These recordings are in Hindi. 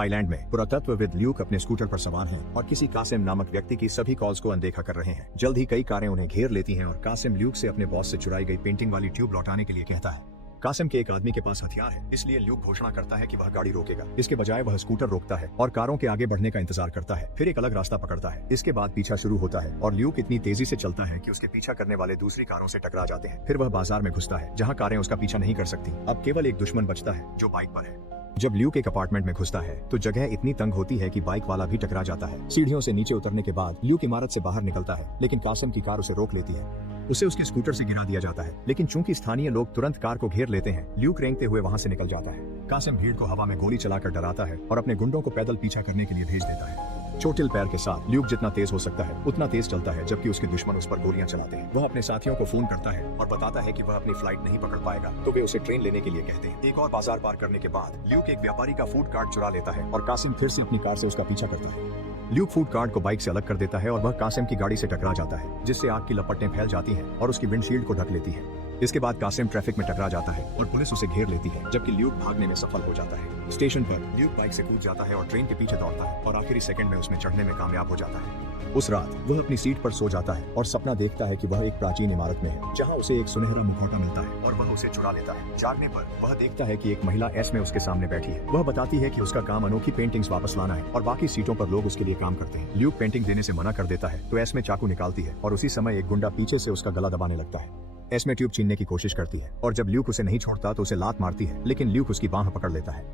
थाईलैंड में पुरातत्वविद ल्यूक अपने स्कूटर पर सवार हैं और किसी कासिम नामक व्यक्ति की सभी कॉल्स को अनदेखा कर रहे हैं। जल्द ही कई कारें उन्हें घेर लेती हैं और कासिम ल्यूक से अपने बॉस से चुराई गई पेंटिंग वाली ट्यूब लौटाने के लिए कहता है। कासिम के एक आदमी के पास हथियार है, इसलिए ल्यूक घोषणा करता है कि वह गाड़ी रोकेगा। इसके बजाय वह स्कूटर रोकता है और कारों के आगे बढ़ने का इंतजार करता है, फिर एक अलग रास्ता पकड़ता है। इसके बाद पीछा शुरू होता है और ल्यूक इतनी तेजी से चलता है कि उसके पीछा करने वाले दूसरी कारों से टकरा जाते हैं। फिर वह बाजार में घुसता है जहाँ कारें उसका पीछा नहीं कर सकती। अब केवल एक दुश्मन बचता है जो बाइक पर है। जब ल्यूक एक अपार्टमेंट में घुसता है तो जगह इतनी तंग होती है कि बाइक वाला भी टकरा जाता है। सीढ़ियों से नीचे उतरने के बाद ल्यूक इमारत से बाहर निकलता है, लेकिन कासिम की कार उसे रोक लेती है। उसे उसके स्कूटर से गिरा दिया जाता है, लेकिन चूंकि स्थानीय लोग तुरंत कार को घेर लेते हैं, ल्यूक रेंगते हुए वहां से निकल जाता है। कासिम भीड़ को हवा में गोली चलाकर डराता है और अपने गुंडों को पैदल पीछा करने के लिए भेज देता है। चोटिल पैर के साथ ल्यूक जितना तेज हो सकता है उतना तेज चलता है, जबकि उसके दुश्मन उस पर गोलियां चलाते हैं। वह अपने साथियों को फोन करता है और बताता है कि वह अपनी फ्लाइट नहीं पकड़ पाएगा, तो वे उसे ट्रेन लेने के लिए कहते हैं। एक और बाजार पार करने के बाद ल्यूक एक व्यापारी का फूड कार्ट चुरा लेता है और कासिम फिर से अपनी कार से उसका पीछा करता है। ल्यूक फूड कार्ट को बाइक से अलग कर देता है और वह कासिम की गाड़ी से टकरा जाता है, जिससे आग की लपटें फैल जाती हैं और उसकी विंडशील्ड को ढक लेती है। इसके बाद कासिम ट्रैफिक में टकरा जाता है और पुलिस उसे घेर लेती है, जबकि ल्यूक भागने में सफल हो जाता है। स्टेशन पर ल्यूक बाइक से कूद जाता है और ट्रेन के पीछे दौड़ता है और आखिरी सेकंड में उसमें चढ़ने में कामयाब हो जाता है। उस रात वह अपनी सीट पर सो जाता है और सपना देखता है कि वह एक प्राचीन इमारत में है, जहां उसे एक सुनहरा मुखौटा मिलता है और वह उसे चुरा लेता है। जागने पर वह देखता है कि एक महिला एस में उसके सामने बैठी है। वह बताती है कि उसका काम अनोखी पेंटिंग्स वापस लाना है और बाकी सीटों पर लोग उसके लिए काम करते हैं। ल्यूक पेंटिंग देने से मना कर देता है तो एस में चाकू निकालती है और उसी समय एक गुंडा पीछे से उसका गला दबाने लगता है। एस में ट्यूब छीनने की कोशिश करती है और जब ल्यूक उसे नहीं छोड़ता तो उसे लात मारती है, लेकिन ल्यूक उसकी बांह पकड़ लेता है।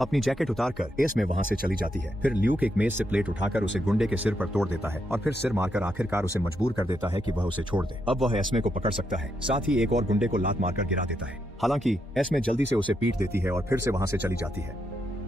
अपनी जैकेट उतारकर एस में वहां से चली जाती है। फिर ल्यूक एक मेज से प्लेट उठाकर उसे गुंडे के सिर पर तोड़ देता है और फिर सिर मारकर आखिरकार उसे मजबूर कर देता है कि वह उसे छोड़ दे। अब वह एस्मे को पकड़ सकता है, साथ ही एक और गुंडे को लात मारकर गिरा देता है। हालांकि एस्मे जल्दी से उसे पीट देती है और फिर से वहां से चली जाती है।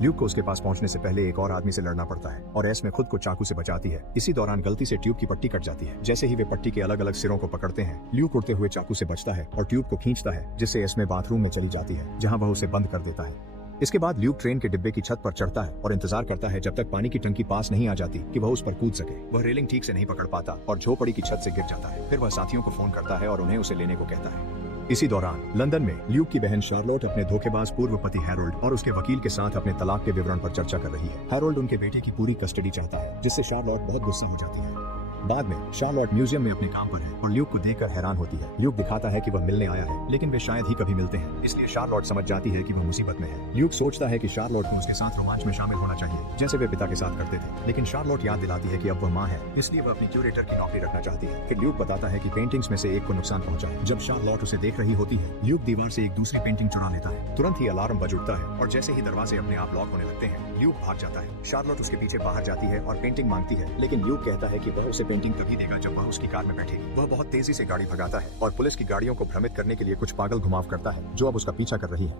ल्यूक को उसके पास पहुंचने से पहले एक और आदमी से लड़ना पड़ता है और एस्मे खुद को चाकू से बचाती है। इसी दौरान गलती से ट्यूब की पट्टी कट जाती है। जैसे ही वे पट्टी के अलग अलग सिरों को पकड़ते हैं, ल्यूक उड़ते हुए चाकू से बचता है और ट्यूब को खींचता है, जिससे एस्मे बाथरूम में चली जाती है, जहां वह उसे बंद कर देता है। इसके बाद ल्यूक ट्रेन के डिब्बे की छत पर चढ़ता है और इंतजार करता है जब तक पानी की टंकी पास नहीं आ जाती कि वह उस पर कूद सके। वह रेलिंग ठीक से नहीं पकड़ पाता और झोपड़ी की छत से गिर जाता है। फिर वह साथियों को फोन करता है और उन्हें उसे लेने को कहता है। इसी दौरान लंदन में ल्यूक की बहन शार्लोट अपने धोखेबाज पूर्व पति हैरोल्ड और उसके वकील के साथ अपने तलाक के विवरण पर चर्चा कर रही है। हैरोल्ड उनके बेटे की पूरी कस्टडी चाहता है, जिससे शार्लोट बहुत गुस्सा हो जाती है। बाद में शार्लोट म्यूजियम में अपने काम पर है और ल्यूक को देखकर हैरान होती है। ल्यूक दिखाता है कि वह मिलने आया है, लेकिन वे शायद ही कभी मिलते हैं, इसलिए शार्लोट समझ जाती है कि वह मुसीबत में है। ल्यूक सोचता है कि शार्लोट को उसके साथ रोमांच में शामिल होना चाहिए, जैसे वे पिता के साथ करते थे, लेकिन शार्लोट याद दिलाती है कि अब वह माँ है, इसलिए वह अपनी क्यूरेटर की नौकरी रखना चाहती है। फिर ल्यूक बताता है कि पेंटिंग्स में से एक को नुकसान पहुंचा है। जब शार्लोट उसे देख रही होती है, ल्यूक दीवार से एक दूसरी पेंटिंग चुरा लेता है। तुरंत ही अलार्म बज उठता है और जैसे ही दरवाजे अपने आप लॉक होने लगते हैं, ल्यूक भाग जाता है। शार्लोट उसके पीछे बाहर जाती है और पेंटिंग मांगती है, लेकिन ल्यूक कहता है कि वह उसे पेंटिंग तभी देगा जब वह उसकी कार में बैठेगी। वह बहुत तेजी से गाड़ी भगाता है और पुलिस की गाड़ियों को भ्रमित करने के लिए कुछ पागल घुमाव करता है, जो अब उसका पीछा कर रही है।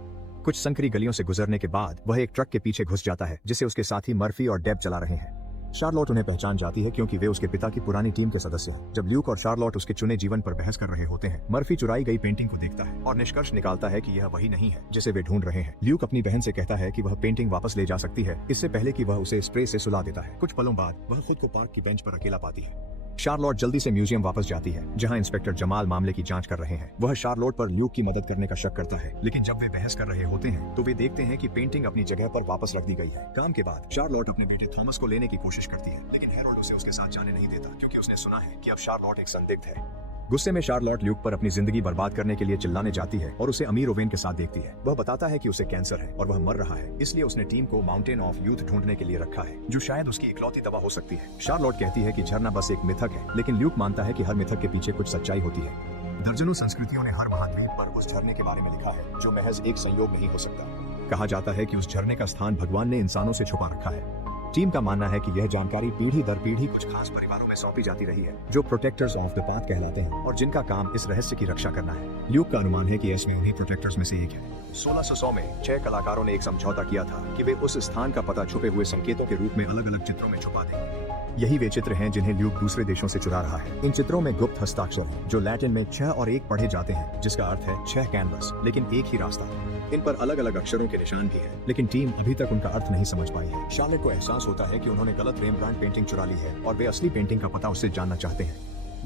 कुछ संकरी गलियों से गुजरने के बाद वह एक ट्रक के पीछे घुस जाता है, जिसे उसके साथी मर्फी और डेब चला रहे हैं। शार्लोट उन्हें पहचान जाती है क्योंकि वे उसके पिता की पुरानी टीम के सदस्य हैं। जब ल्यूक और शार्लोट उसके चुने जीवन पर बहस कर रहे होते हैं, मर्फी चुराई गई पेंटिंग को देखता है और निष्कर्ष निकालता है कि यह वही नहीं है जिसे वे ढूंढ रहे हैं। ल्यूक अपनी बहन से कहता है कि वह पेंटिंग वापस ले जा सकती है, इससे पहले कि वह उसे स्प्रे से सुला देता है। कुछ पलों बाद वह खुद को पार्क की बेंच पर अकेला पाती है। शार्लोट जल्दी से म्यूजियम वापस जाती है, जहां इंस्पेक्टर जमाल मामले की जांच कर रहे हैं। वह शार्लोट पर ल्यूक की मदद करने का शक करता है, लेकिन जब वे बहस कर रहे होते हैं तो वे देखते हैं कि पेंटिंग अपनी जगह पर वापस रख दी गई है। काम के बाद शार्लोट अपने बेटे थॉमस को लेने की कोशिश करती है, लेकिन हैरोल्ड उसे उसके साथ जाने नहीं देता, क्योंकि उसने सुना है कि अब शार्लोट एक संदिग्ध है। गुस्से में शार्लोट ल्यूक पर अपनी जिंदगी बर्बाद करने के लिए चिल्लाने जाती है और उसे अमीर ओवेन के साथ देखती है। वह बताता है कि उसे कैंसर है और वह मर रहा है, इसलिए उसने टीम को माउंटेन ऑफ यूथ ढूंढने के लिए रखा है, जो शायद उसकी इकलौती दवा हो सकती है। शार्लोट कहती है कि झरना बस एक मिथक है, लेकिन ल्यूक मानता है कि हर मिथक के पीछे कुछ सच्चाई होती है। दर्जनों संस्कृतियों ने हर महाद्वीप पर उस झरने के बारे में लिखा है, जो महज एक संयोग नहीं हो सकता। कहा जाता है कि उस झरने का स्थान भगवान ने इंसानों से छुपा रखा है। टीम का मानना है कि यह जानकारी पीढ़ी दर पीढ़ी कुछ खास परिवारों में सौंपी जाती रही है, जो प्रोटेक्टर्स ऑफ द पाथ कहलाते हैं और जिनका काम इस रहस्य की रक्षा करना है। ल्यूक का अनुमान है कि एस्मे उन्हीं प्रोटेक्टर्स में से एक है। 1600 में 6 कलाकारों ने एक समझौता किया था कि वे उस स्थान का पता छुपे हुए संकेतों के रूप में अलग अलग चित्रों में छुपा देंगे। यही वे चित्र हैं जिन्हें ल्यूक दूसरे देशों से चुरा रहा है। इन चित्रों में गुप्त हस्ताक्षर हैं, जो लैटिन में 6 और 1 पढ़े जाते हैं, जिसका अर्थ है 6 कैनवस, लेकिन एक ही रास्ता। इन पर अलग अलग अक्षरों के निशान भी हैं, लेकिन टीम अभी तक उनका अर्थ नहीं समझ पाई है। शार्लेट को एहसास होता है कि उन्होंने गलत रेमब्रांड पेंटिंग चुरा ली है और वे असली पेंटिंग का पता उससे जानना चाहते हैं।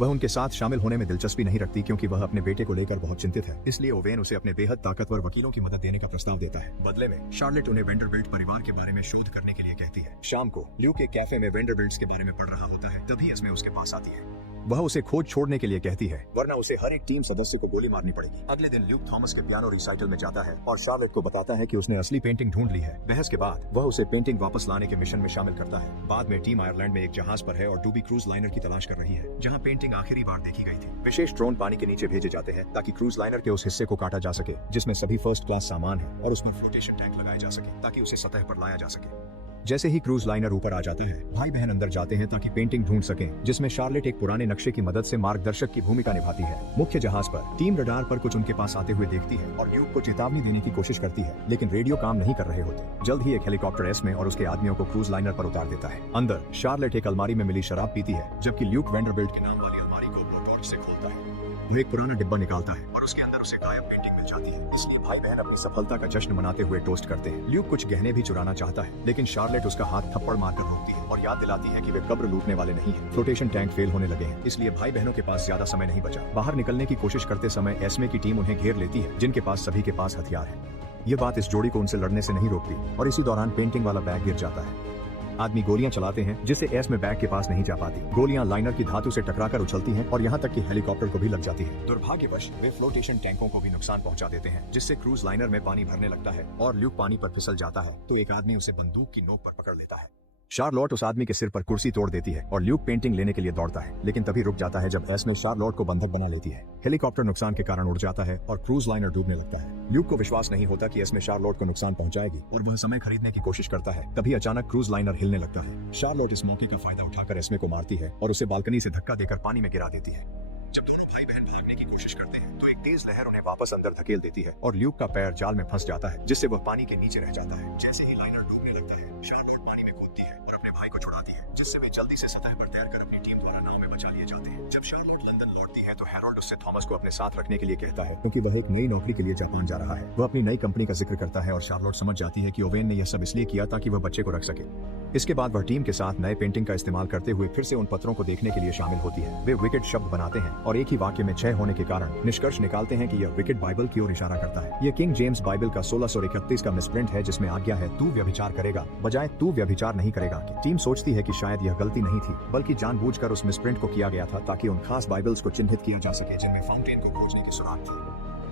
वह उनके साथ शामिल होने में दिलचस्पी नहीं रखती क्योंकि वह अपने बेटे को लेकर बहुत चिंतित है। इसलिए ओवेन उसे अपने बेहद ताकतवर वकीलों की मदद देने का प्रस्ताव देता है। बदले में शार्लेट उन्हें वेंडरबिल्ट परिवार के बारे में शोध करने के लिए कहती है। शाम को ल्यूक एक कैफे में वेंडरबिल्ट्स के बारे में पढ़ रहा होता है, तभी एस्मे उसके पास आती है। वह उसे खोज छोड़ने के लिए कहती है, वरना उसे हर एक टीम सदस्य को गोली मारनी पड़ेगी। अगले दिन ल्यूक थॉमस के पियानो रिसाइटल में जाता है और शार्लेट को बताता है कि उसने असली पेंटिंग ढूंढ ली है। बहस के बाद वह उसे पेंटिंग वापस लाने के मिशन में शामिल करता है। बाद में टीम आयरलैंड में एक जहाज पर है और डूबी क्रूज लाइनर की तलाश कर रही है, जहां पेंटिंग आखिरी बार देखी गई थी। विशेष ड्रोन पानी के नीचे भेजे जाते हैं ताकि क्रूज लाइनर के उस हिस्से को काटा जा सके जिसमें सभी फर्स्ट क्लास सामान है और उसमें फ्लोटेशन टैंक लगाए जा सके ताकि उसे सतह पर लाया जा सके। जैसे ही क्रूज लाइनर ऊपर आ जाता है, भाई बहन अंदर जाते हैं ताकि पेंटिंग ढूंढ सकें, जिसमें शार्लेट एक पुराने नक्शे की मदद से मार्गदर्शक की भूमिका निभाती है। मुख्य जहाज पर टीम रडार पर कुछ उनके पास आते हुए देखती है और ल्यूक को चेतावनी देने की कोशिश करती है, लेकिन रेडियो काम नहीं कर रहे होते। जल्द ही एक हेलीकॉप्टर एस्मे और उसके आदमियों को क्रूज लाइनर पर उतार देता है। अंदर शार्लेट एक अलमारी में मिली शराब पीती है, जबकि ल्यूक वेंडरबिल्ट के नाम वाली अलमारी को अपने टॉर्च से खोलता है। वह एक पुराना डिब्बा निकालता है और उसके अंदर उसे गायब पेंटिंग मिल जाती है। इसलिए भाई बहन अपनी सफलता का जश्न मनाते हुए टोस्ट करते हैं। ल्यूक कुछ गहने भी चुराना चाहता है, लेकिन शार्लेट उसका हाथ थप्पड़ मारकर रोकती है और याद दिलाती है कि वे कब्र लूटने वाले नहीं हैं। फ्लोटेशन टैंक फेल होने लगे हैं, इसलिए भाई बहनों के पास ज्यादा समय नहीं बचा। बाहर निकलने की कोशिश करते समय एस्मे की टीम उन्हें घेर लेती है, जिनके पास सभी के पास हथियार है। ये बात इस जोड़ी को उनसे लड़ने से नहीं रोकती और इसी दौरान पेंटिंग वाला बैग गिर जाता है। आदमी गोलियां चलाते हैं, जिससे एस्मे बैग के पास नहीं जा पाती। गोलियां लाइनर की धातु से टकराकर उछलती हैं और यहाँ तक कि हेलीकॉप्टर को भी लग जाती है। दुर्भाग्यवश वे फ्लोटेशन टैंकों को भी नुकसान पहुंचा देते हैं, जिससे क्रूज लाइनर में पानी भरने लगता है और ल्यूक पानी पर फिसल जाता है तो एक आदमी उसे बंदूक की नोक पर पकड़ लेता है। शार्लोट उस आदमी के सिर पर कुर्सी तोड़ देती है और ल्यूक पेंटिंग लेने के लिए दौड़ता है, लेकिन तभी रुक जाता है जब एस्मे शार्लोट को बंधक बना लेती है। हेलीकॉप्टर नुकसान के कारण उड़ जाता है और क्रूज लाइनर डूबने लगता है। ल्यूक को विश्वास नहीं होता कि एस्मे शार्लोट को नुकसान पहुंचाएगी और वह समय खरीदने की कोशिश करता है। तभी अचानक क्रूज लाइनर हिलने लगता है। शार्लोट इस मौके का फायदा उठाकर एस्मे को मारती है और उसे बालकनी से धक्का देकर पानी में गिरा देती है। जब दोनों भाई बहन भागने की कोशिश करते हैं तो एक तेज लहर उन्हें वापस अंदर धकेल देती है और ल्यूक का पैर जाल में फंस जाता है, जिससे वह पानी के नीचे रह जाता है। जैसे ही लाइनर डूबने लगता है, शार्लोट पानी में कूदती है और अपने भाई को छुड़ाती है, जिससे वे जल्दी से सतह पर तैरकर अपनी टीम द्वारा नाव में बचा लिए जाते हैं। जब शार्लोट लंदन लौटती है तो हैरोल्ड उससे थॉमस को अपने साथ रखने के लिए कहता है, क्योंकि वह एक नई नौकरी के लिए जापान जा रहा है। वह अपनी नई कंपनी का जिक्र करता है और शार्लोट समझ जाती है कि ओवेन ने यह सब इसलिए किया ताकि वह बच्चे को रख सके। इसके बाद वह टीम के साथ नए पेंटिंग का इस्तेमाल करते हुए फिर से उन पत्रों को देखने के लिए शामिल होती है। वे विकेट शब्द बनाते हैं और एक ही वाक्य में 6 होने के कारण निष्कर्ष निकालते हैं कि यह विकेट बाइबल की ओर इशारा करता है। यह किंग जेम्स बाइबल का 1631 का मिसप्रिंट है, जिसमें आज्ञा है तू व्यभिचार करेगा बजाय तू व्यभिचार नहीं करेगा। टीम सोचती है कि शायद यह गलती नहीं थी, बल्कि जानबूझकर उस मिसप्रिंट को किया गया था ताकि उन खास बाइबल्स को चिन्हित किया जा सके जिनमें फाउंटेन को खोजने की सुराग थी।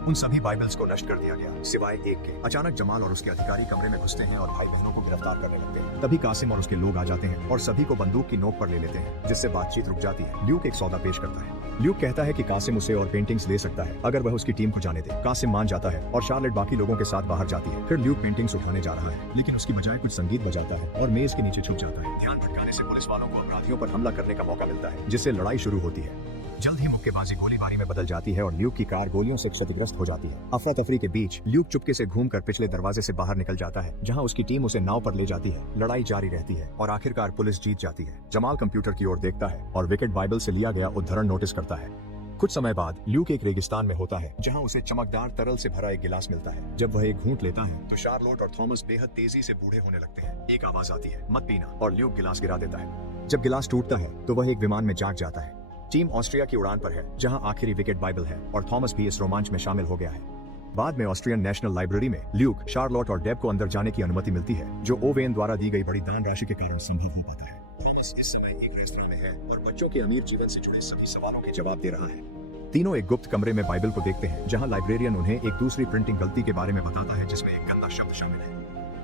उन सभी बाइबल्स को नष्ट कर दिया गया सिवाय एक के। अचानक जमाल और उसके अधिकारी कमरे में घुसते हैं और भाई बहनों को गिरफ्तार करने लगते हैं। तभी कासिम और उसके लोग आ जाते हैं और सभी को बंदूक की नोक पर ले लेते हैं, जिससे बातचीत रुक जाती है। ल्यूक एक सौदा पेश करता है। ल्यूक कहता है कि कासिम उसे और पेंटिंग्स दे सकता है अगर वह उसकी टीम को जाने दे। कासिम मान जाता है और शार्लेट बाकी लोगों के साथ बाहर जाती है। फिर ल्यूक पेंटिंग्स उठाने जा रहा है, लेकिन उसकी बजाय कुछ संगीत बजाता है और मेज के नीचे छुप जाता है। ध्यान भटकाने से पुलिस वालों को अपराधियों पर हमला करने का मौका मिलता है, जिससे लड़ाई शुरू होती है। जल्द ही मुक्केबाजी गोलीबारी में बदल जाती है और ल्यूक की कार गोलियों से क्षतिग्रस्त हो जाती है। अफरा तफरी के बीच ल्यूक चुपके से घूमकर पिछले दरवाजे से बाहर निकल जाता है, जहां उसकी टीम उसे नाव पर ले जाती है। लड़ाई जारी रहती है और आखिरकार पुलिस जीत जाती है। जमाल कंप्यूटर की ओर देखता है और विकेट बाइबल से लिया गया उद्धरण नोटिस करता है। कुछ समय बाद ल्यूक एक रेगिस्तान में होता है, जहां उसे चमकदार तरल से भरा एक गिलास मिलता है। जब वह एक घूंट लेता है तो शार्लोट और थॉमस बेहद तेजी से बूढ़े होने लगते हैं। एक आवाज आती है, मत पीना, और ल्यूक गिलास गिरा देता है। जब गिलास टूटता है तो वह एक विमान में जाग जाता है। टीम ऑस्ट्रिया की उड़ान पर है, जहां आखिरी विकेट बाइबल है और थॉमस भी इस रोमांच में शामिल हो गया है। बाद में ऑस्ट्रियन नेशनल लाइब्रेरी में ल्यूक, शार्लोट और डेब को अंदर जाने की अनुमति मिलती है, जो ओवेन द्वारा दी गई बड़ी दान राशि के कारण संभव हो पाता है। थॉमस इस समय एक रेस्तरां में है और बच्चों के अमीर जीवन से जुड़े सभी सवालों के जवाब दे रहा है। तीनों एक गुप्त कमरे में बाइबल को देखते हैं, जहां लाइब्रेरियन उन्हें एक दूसरी प्रिंटिंग गलती के बारे में बताता है, जिसमें एक गंदा शब्द शामिल है।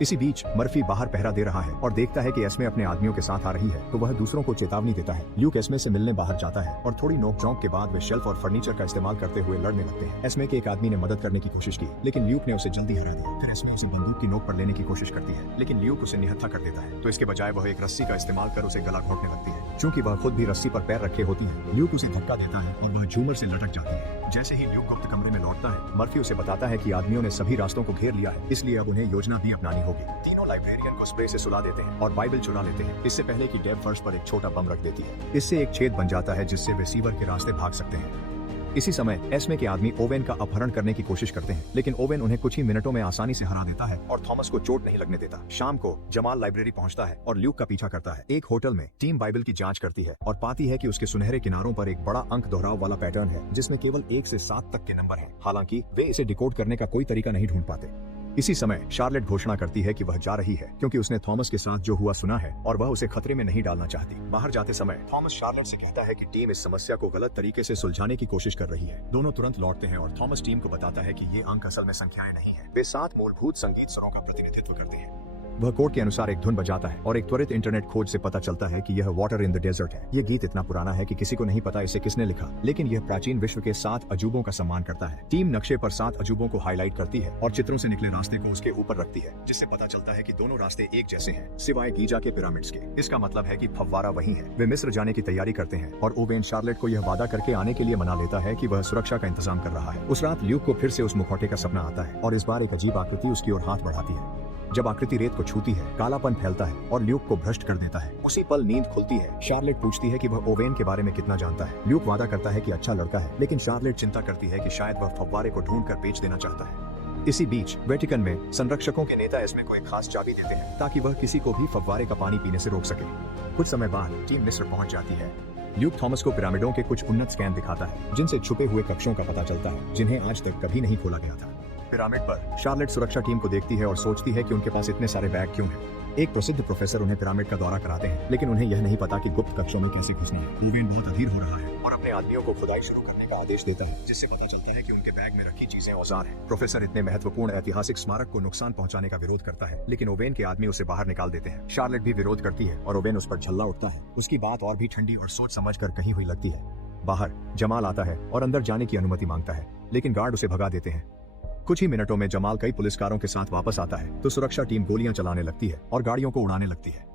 इसी बीच मर्फी बाहर पहरा दे रहा है और देखता है कि एस्मे अपने आदमियों के साथ आ रही है, तो वह दूसरों को चेतावनी देता है। ल्यूक एस्मे से मिलने बाहर जाता है और थोड़ी नोक-झोंक के बाद वे शेल्फ और फर्नीचर का इस्तेमाल करते हुए लड़ने लगते हैं। एस्मे के एक आदमी ने मदद करने की कोशिश की, लेकिन ल्यूक ने उसे जल्दी हरा दिया। फिर एस्मे उसे बंदूक की नोक पर लेने की कोशिश करती है, लेकिन ल्यूक उसे निहत्था कर देता है। तो इसके बजाय वह एक रस्सी का इस्तेमाल कर उसे गला घोंटने लगती है। चूंकि वह खुद भी रस्सी पर पैर रखे होती है, ल्यूक उसे धक्का देता है और वह झूमर से लटक जाती है। जैसे ही ल्यूक गुप्त कमरे में लौटता है, मर्फी उसे बताता है कि आदमियों ने सभी रास्तों को घेर लिया है, इसलिए अब उन्हें योजना भी अपनानी होगी। तीनों लाइब्रेरियन को स्प्रे से सुला देते हैं और बाइबल चुरा लेते हैं, इससे पहले कि डेब फर्श पर एक छोटा बम रख देती है। इससे एक छेद बन जाता है, जिससे वे सीवर के रास्ते भाग सकते हैं। इसी समय एस्मे के आदमी ओवेन का अपहरण करने की कोशिश करते हैं, लेकिन ओवेन उन्हें कुछ ही मिनटों में आसानी से हरा देता है और थॉमस को चोट नहीं लगने देता। शाम को जमाल लाइब्रेरी पहुंचता है और ल्यूक का पीछा करता है। एक होटल में टीम बाइबल की जांच करती है और पाती है कि उसके सुनहरे किनारों पर एक बड़ा अंक दोहराव वाला पैटर्न है, जिसमें केवल 1 से 7 तक के नंबर हैं। हालांकि वे इसे डिकोड करने का कोई तरीका नहीं ढूंढ पाते। इसी समय शार्लेट घोषणा करती है कि वह जा रही है क्योंकि उसने थॉमस के साथ जो हुआ सुना है और वह उसे खतरे में नहीं डालना चाहती। बाहर जाते समय थॉमस शार्लेट से कहता है कि टीम इस समस्या को गलत तरीके से सुलझाने की कोशिश कर रही है। दोनों तुरंत लौटते हैं और थॉमस टीम को बताता है कि ये अंक असल में संख्याएं नहीं है, वे 7 मूलभूत संगीत स्वरों का प्रतिनिधित्व करते हैं। वह कोड के अनुसार एक धुन बजाता है और एक त्वरित इंटरनेट खोज से पता चलता है कि यह वाटर इन द डेजर्ट है। यह गीत इतना पुराना है कि किसी को नहीं पता इसे किसने लिखा, लेकिन यह प्राचीन विश्व के 7 अजूबों का सम्मान करता है। टीम नक्शे पर 7 अजूबों को हाईलाइट करती है और चित्रों से निकले रास्ते को उसके ऊपर रखती है, जिससे पता चलता है कि दोनों रास्ते एक जैसे हैं, सिवाय गीजा के पिरामिड्स के। इसका मतलब है कि फव्वारा वही है। वे मिस्र जाने की तैयारी करते हैं और ओवेन शार्लेट को यह वादा करके आने के लिए मना लेता है कि वह सुरक्षा का इंतजाम कर रहा है। उस रात ल्यूक को फिर से उस मुखौटे का सपना आता है और इस बार एक अजीब आकृति उसकी ओर हाथ बढ़ाती है। जब आकृति रेत को छूती है, कालापन फैलता है और ल्यूक को भ्रष्ट कर देता है। उसी पल नींद खुलती है। शार्लेट पूछती है कि वह ओवेन के बारे में कितना जानता है। ल्यूक वादा करता है कि अच्छा लड़का है, लेकिन शार्लेट चिंता करती है कि शायद वह फव्वारे को ढूंढ कर बेच देना चाहता है। इसी बीच वेटिकन में संरक्षकों के नेता एस्मे को एक खास चाबी देते हैं ताकि वह किसी को भी फव्वारे का पानी पीने से रोक सके। कुछ समय बाद टीम मिस्र पहुंच जाती है। ल्यूक थॉमस को पिरामिडों के कुछ उन्नत स्कैन दिखाता है, जिनसे छुपे हुए कक्षों का पता चलता है, जिन्हें आज तक कभी नहीं खोला गया था। पिरामिड पर शार्लेट सुरक्षा टीम को देखती है और सोचती है कि उनके पास इतने सारे बैग क्यों हैं। एक प्रसिद्ध प्रोफेसर उन्हें पिरामिड का दौरा कराते हैं, लेकिन उन्हें यह नहीं पता कि गुप्त कक्षों में कैसे घुसना है। ओवेन बहुत अधीर हो रहा है और अपने आदमियों को खुदाई शुरू करने का आदेश देता है, जिससे पता चलता है कि उनके बैग में रखी चीजें औजार हैं। प्रोफेसर इतने महत्वपूर्ण ऐतिहासिक स्मारक को नुकसान पहुंचाने का विरोध करता है, लेकिन ओवेन के आदमी उसे बाहर निकाल देते हैं। शार्लेट भी विरोध करती है और ओवेन उस पर झल्ला उठता है। उसकी बात और भी ठंडी और सोच समझ कर कही हुई लगती है। बाहर जमाल आता है और अंदर जाने की अनुमति मांगता है, लेकिन गार्ड उसे भगा देते हैं। कुछ ही मिनटों में जमाल कई पुलिसकारों के साथ वापस आता है तो सुरक्षा टीम गोलियां चलाने लगती है और गाड़ियों को उड़ाने लगती है।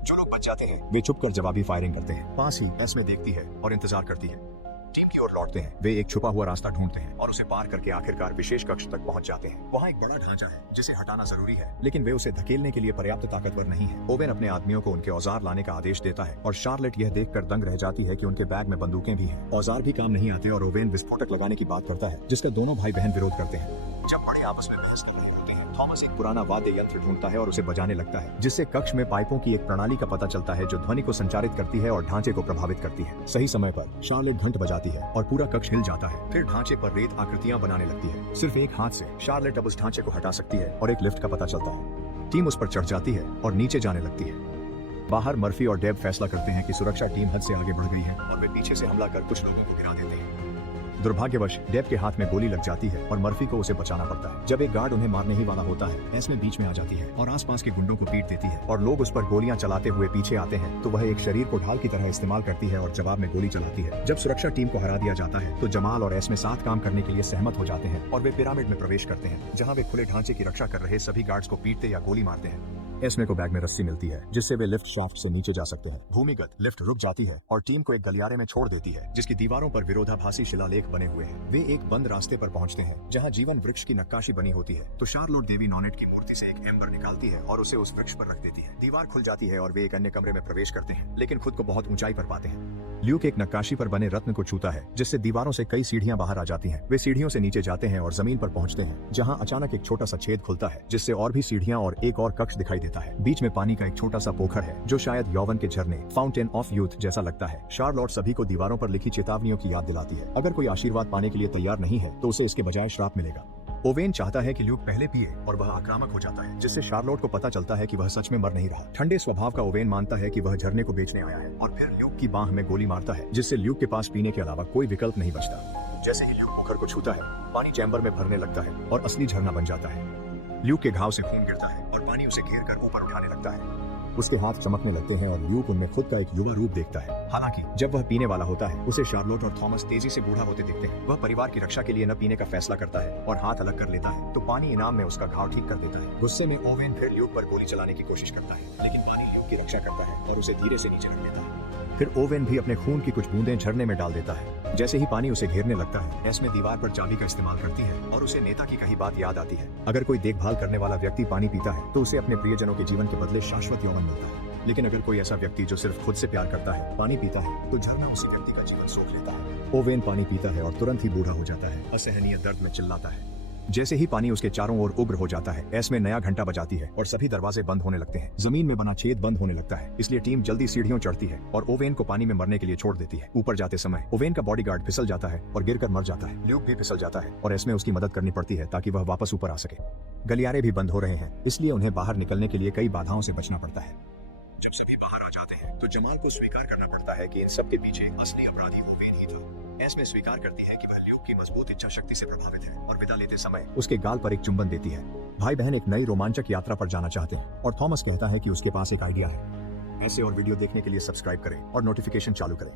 जो लोग बच जाते हैं वे छुपकर जवाबी फायरिंग करते हैं। पास ही एस्मे देखती है और इंतजार करती है। टीम की ओर लौटते हैं। वे एक छुपा हुआ रास्ता ढूंढते हैं और उसे पार करके आखिरकार विशेष कक्ष तक पहुंच जाते हैं। वहाँ एक बड़ा ढांचा है जिसे हटाना जरूरी है, लेकिन वे उसे धकेलने के लिए पर्याप्त ताकतवर नहीं है। ओवेन अपने आदमियों को उनके औजार लाने का आदेश देता है और शार्लेट यह देखकर दंग रह जाती है कि उनके बैग में बंदूकें भी हैं। औजार भी काम नहीं आते और ओवेन विस्फोटक लगाने की बात करता है, जिसका दोनों भाई बहन विरोध करते हैं। जब बड़े आपस में बहस कर रहे होते हैं, थॉमस एक पुराना वाद्य यंत्र ढूंढता है और उसे बजाने लगता है, जिससे कक्ष में पाइपों की एक प्रणाली का पता चलता है जो ध्वनि को संचारित करती है और ढांचे को प्रभावित करती है। सही समय पर शार्लेट घंट बजाती है और पूरा कक्ष हिल जाता है। फिर ढांचे पर रेत आकृतियां बनाने लगती है। सिर्फ एक हाथ से शार्लेट अब उस ढांचे को हटा सकती है और एक लिफ्ट का पता चलता है। टीम उस पर चढ़ जाती है और नीचे जाने लगती है। बाहर मर्फी और डेब फैसला करते हैं कि सुरक्षा टीम हद से आगे बढ़ गई है और वे पीछे से हमला कर कुछ लोगों को गिरा देते हैं। दुर्भाग्यवश डेब के हाथ में गोली लग जाती है और मर्फी को उसे बचाना पड़ता है। जब एक गार्ड उन्हें मारने ही वाला होता है, एस्मे बीच में आ जाती है और आसपास के गुंडों को पीट देती है और लोग उस पर गोलियां चलाते हुए पीछे आते हैं तो वह एक शरीर को ढाल की तरह इस्तेमाल करती है और जवाब में गोली चलाती है। जब सुरक्षा टीम को हरा दिया जाता है तो जमाल और एस्मे साथ काम करने के लिए सहमत हो जाते हैं और वे पिरामिड में प्रवेश करते हैं, जहाँ वे खुले ढांचे की रक्षा कर रहे सभी गार्ड्स को पीटते या गोली मारते हैं। एस्मे को बैग में रस्सी मिलती है, जिससे वे लिफ्ट शाफ्ट से नीचे जा सकते हैं। भूमिगत लिफ्ट रुक जाती है और टीम को एक गलियारे में छोड़ देती है, जिसकी दीवारों पर विरोधाभासी शिलालेख बने हुए हैं। वे एक बंद रास्ते पर पहुंचते हैं, जहां जीवन वृक्ष की नक्काशी बनी होती है। तो शार्लोट देवी नॉनेट की मूर्ति से एक एम्बर निकालती है और उसे उस वृक्ष पर रख देती है। दीवार खुल जाती है और वे एक अन्य कमरे में प्रवेश करते हैं, लेकिन खुद को बहुत ऊंचाई पर पाते हैं। ल्यूक एक नक्काशी पर बने रत्न को छूता है, जिससे दीवारों से कई सीढ़ियां बाहर आ जाती हैं। वे सीढ़ियों से नीचे जाते हैं और जमीन पर पहुंचते हैं, जहां अचानक एक छोटा सा छेद खुलता है, जिससे और भी सीढ़ियां और एक और कक्ष दिखाई देता है। बीच में पानी का एक छोटा सा पोखर है, जो शायद यौवन के झरने फाउंटेन ऑफ यूथ जैसा लगता है। शार्लोट सभी को दीवारों पर लिखी चेतावनियों की याद दिलाती है। अगर कोई आशीर्वाद पाने के लिए तैयार नहीं है तो उसे इसके बजाय श्राप मिलेगा। ओवेन चाहता है कि ल्यूक पहले पिए और वह आक्रामक हो जाता है, जिससे शार्लोट को पता चलता है कि वह सच में मर नहीं रहा। ठंडे स्वभाव का ओवेन मानता है कि वह झरने को बेचने आया है और फिर ल्यूक की बांह में गोली मारता है, जिससे ल्यूक के पास पीने के अलावा कोई विकल्प नहीं बचता। जैसे ही ल्यूक पोखर को छूता है, पानी चैम्बर में भरने लगता है और असली झरना बन जाता है। ल्यूक के घाव से खून गिरता है और पानी उसे घेर कर ऊपर उठाने लगता है। उसके हाथ चमकने लगते हैं और ल्यूक उनमें खुद का एक युवा रूप देखता है। हालांकि जब वह पीने वाला होता है, उसे शार्लोट और थॉमस तेजी से बूढ़ा होते दिखते हैं। वह परिवार की रक्षा के लिए न पीने का फैसला करता है और हाथ अलग कर लेता है, तो पानी इनाम में उसका घाव ठीक कर देता है। गुस्से में ओवेन फिर ल्यूक पर गोली चलाने की कोशिश करता है, लेकिन पानी ल्यूक की रक्षा करता है और उसे धीरे से नीचे रख देता है। फिर ओवेन भी अपने खून की कुछ बूंदें झरने में डाल देता है। जैसे ही पानी उसे घेरने लगता है, एस्मे दीवार पर चाबी का इस्तेमाल करती है और उसे नेता की कही बात याद आती है। अगर कोई देखभाल करने वाला व्यक्ति पानी पीता है तो उसे अपने प्रियजनों के जीवन के बदले शाश्वत यौवन मिलता है। लेकिन अगर कोई ऐसा व्यक्ति जो सिर्फ खुद से प्यार करता है पानी पीता है, तो झरना उसी व्यक्ति का जीवन सोख लेता है। ओवेन पानी पीता है और तुरंत ही बूढ़ा हो जाता है, असहनीय दर्द में चिल्लाता है। जैसे ही पानी उसके चारों ओर उग्र हो जाता है, एस में नया घंटा बजाती है और सभी दरवाजे बंद होने लगते हैं। जमीन में बना छेद बंद होने लगता है, इसलिए टीम जल्दी सीढ़ियों चढ़ती है और ओवेन को पानी में मरने के लिए छोड़ देती है। ऊपर जाते समय ओवेन का बॉडीगार्ड फिसल जाता है और गिरकर मर जाता है। ल्यूक भी फिसल जाता है और एस में उसकी मदद करनी पड़ती है ताकि वह वापस ऊपर आ सके। गलियारे भी बंद हो रहे हैं, इसलिए उन्हें बाहर निकलने के लिए कई बाधाओं से बचना पड़ता है। जब सभी बाहर आ जाते हैं तो जमाल को स्वीकार करना पड़ता है कि इन सब के पीछे असली अपराधी ओवेन ही था। एस में स्वीकार करती है कि वह ल्यूक की मजबूत इच्छा शक्ति से प्रभावित है और विदा लेते समय उसके गाल पर एक चुंबन देती है। भाई बहन एक नई रोमांचक यात्रा पर जाना चाहते हैं और थॉमस कहता है कि उसके पास एक आइडिया है। ऐसे और वीडियो देखने के लिए सब्सक्राइब करें और नोटिफिकेशन चालू करें।